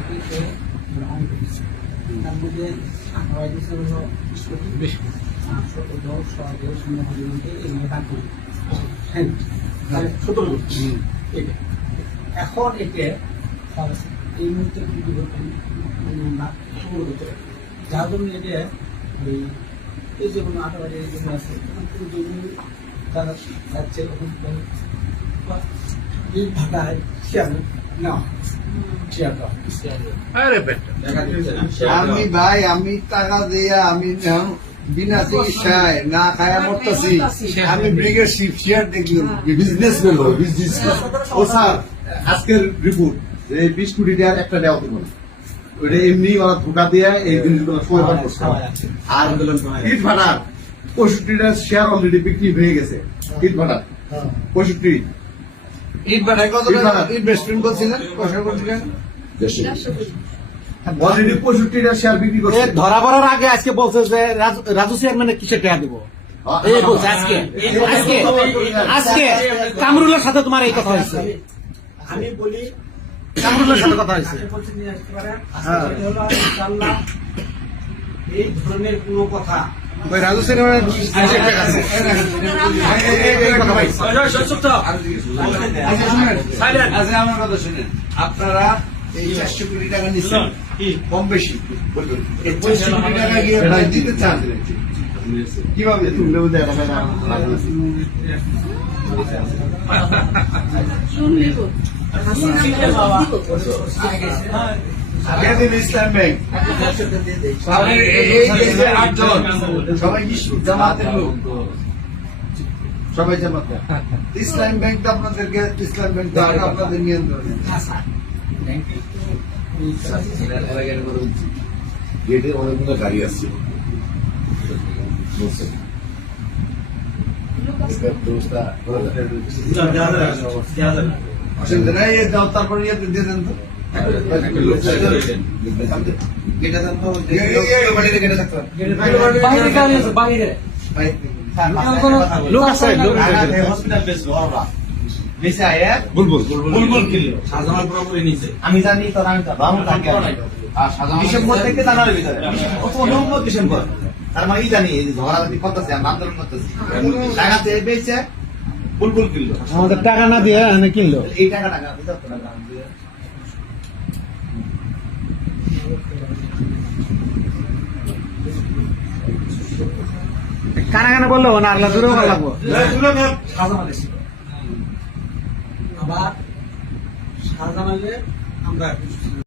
থেকে মধ্যে এই নিয়ে বাকি হ্যাঁ তাহলে সতেরো এটা এই মুহূর্তে পরিবর্তন না শুরু হতে আছে তারা যাচ্ছে এই ভাটায় শেয়ার না। আমি ভাই আমি টাকা দিয়ে আমি বিনা চিকিৎসায় না খায়া মরতেছি। আমি ব্রিগেড শিপ শেয়ার দেখলাম। বিজনেস। করল বিজনেস ও স্যার আজকের রিপোর্ট এই বিশ কোটি টাকার একটা দেওয়া না। ওটা এমনি ওরা ধোকা দিয়ে এই জিনিসগুলো সময় পার করছে। আর ইট ভাড়া পঁয়ষট্টিটা শেয়ার অলরেডি বিক্রি হয়ে গেছে। ইট ভাড়া পঁয়ষট্টি। ইট ভাটায় কত টাকা ইনভেস্টমেন্ট করছিলেন পয়সা করছিলেন অলরেডি পঁয়ষট্টিটা শেয়ার বিক্রি করছে ধরা পড়ার আগে আজকে বলছে যে রাজু- চেয়ারম্যানে কিসের টাকা দিব আজকে আজকে আজকে কামরুলের সাথে তোমার এই কথা হয়েছে আমি বলি কামরুলের সাথে কথা হয়েছে এই ধরনের কোনো কথা ওই রাজু সিনেমার কিসের টাকা আছে এই কথা হয়েছে আচ্ছা আপনারা এই চারশো কোটি টাকা নিচ্ছেন। কম বেশি। এই চারশো কোটি টাকা কি দিতে চান? কীভাবে? তুমি বোধহয় এলাকায় না। দিন ইসলাম ব্যাংক এই- এই- এই যে আটজন সবাই কি জামাতের লোক সবাই জামাতে ইসলাম ব্যাংক তো আপনাদেরকে ইসলাম ব্যাংক তো আপনাদের নিয়ন্ত্রণে গেটে অনেকগুলো গাড়ি আসছে তারপরে ইয়ে দিয়ে দেন তো লোক আছে লোক আছে। বেশি আয়া বুলবুল বুলবুল কিনলো। সাজানোর পুরোপুরি নিচে আমি জানি তোর আমি বামু থাকে আর ডিসেম্বর থেকে জানুয়ারি ভিতরে নভেম্বর ডিসেম্বর তার মানে এই জানি ঝগড়াঝাটি করতেছে আমরা আন্দোলন করতেছি টাকাতে বেচে বুলবুল কিনলো আমাদের টাকা না দিয়ে কিনলো। এই টাকা টাকা টাকা কানা কানা বলল না আর দূরেও ভালো লাগবো। আবার সাজানালে আমরা